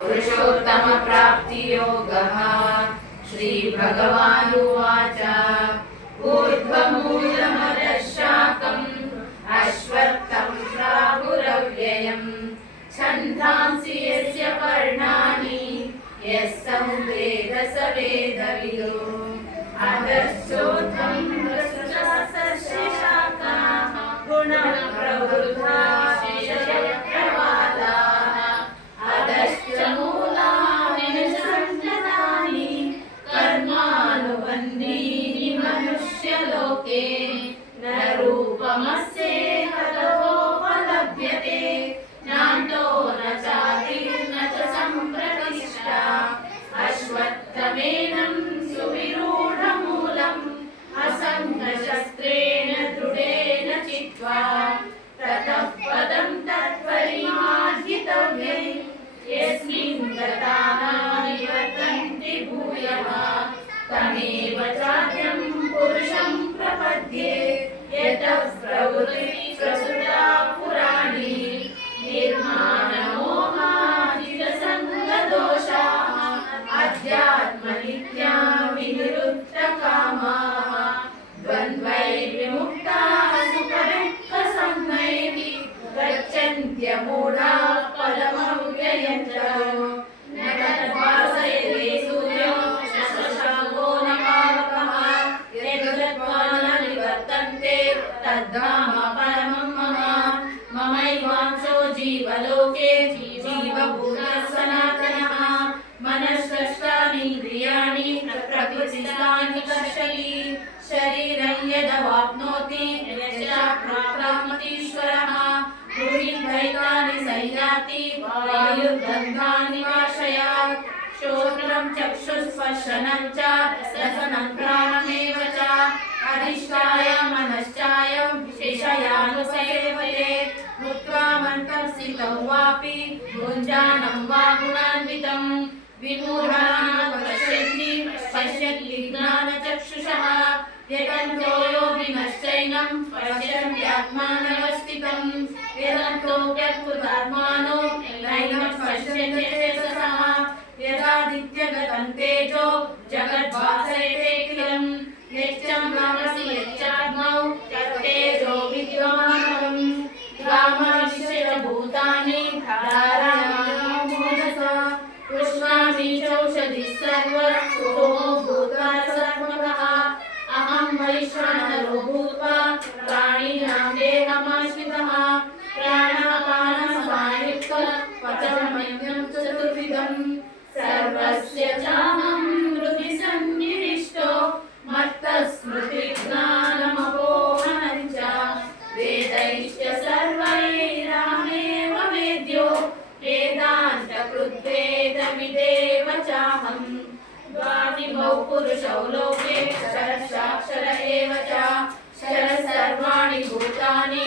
पुरुषोत्तम प्राप्ति योगः। श्री भगवानुवाच ऊर्ध्वमूलमधः शाखम् अश्वत्थं प्राहुरव्ययम् छन्दांसि यस्य पर्णानि यस्य वेद स वेदविदो अधश्चोर्ध्वं प्रसृतस्य शाखाः गुणः प्रवृद्धा शयप्रवादाः अधश्च मूलानि सञ्जातानि कर्मानुबन्धीनि मनुष्यलोके न रूपमस्येह ततोपलभ्यते नान्तो न चादिर्न च सम्प्रतिष्ठा अश्वत्थमेनं सुविरूढमूलम् असङ्गशस्त्रेण दृढेन चित्वा ततः पदं तत्परिमार्जितव्यं यस्मिन् गता न निवर्तन्ति भूयः तमेव चाद्यं पुरुषं प्रपद्ये यतः प्रवृत्तिः प्रसृता पुराणी निर्माणमोहाजितसङ्गदोषाः अध्यात्मनित्या विनिरुद्धकामाः द्वन्द्वैर्विमुक्ताः सुखदुःखसंज्ञैः गच्छन्त्यमूढाः पदमव्ययं च न तद्भासयते सूर्यो न शशाङ्को न पावकः यद्गत्वा न निवर्तन्ते तद्धाम परमं मम ममैवांशो जीवलोके जीवभूतः सनातनः मनःषष्ठानीन्द्रियाणि प्रकृतिस्थानि कर्षति शरीरं यदवाप्नोति यच्चाप्राप्नोतीश्वरः गृहीत्वैतानि संयाति वायुर्गन्धानि वाशयात् श्रोत्रं चक्षुस्पर्शनं च रसनं घ्राणमेव च अधिष्ठाय मनश्चायं विषयानुसेवते भूत्वा मन्तर्स्थितं वापि भुञ्जानं वा गुणान्वितं विमूढाः पश्यन्ति ज्ञानचक्षुषः यतन्तो योगिनश्चैनं पश्यन्त्यात्मानवस्थितं यतन्तोऽप्यद्भुतात्मानो नैनं पश्यन्ति चेतसः यदादित्यगतं तेजो जगद्भासयतेऽखिलं यच्चं रामसि यच्चाग्नौ तत्तेजो विद्यमानम् रामविश्वभूतानि धारयामोहसा पुष्णामि चौषधिः सर्वतो भूत्वा सर्वतः अहं वैश्वानरो भूत्वा प्राणिनां देहमाश्रितः प्राणापानसमायुक्तः पचनमयं चतुर्विधं सर्वस्य चाहं हृदि सन्निविष्टो मत्तस्मृतिज्ञानमपोहनं च वेदैश्च सर्वैरामेव वेद्यो वेदान्तकृद्वेदविदेव चाहं द्वाविमौ पुरुषौ लोके क्षरश्चाक्षर एव च क्षरः सर्वाणि भूतानि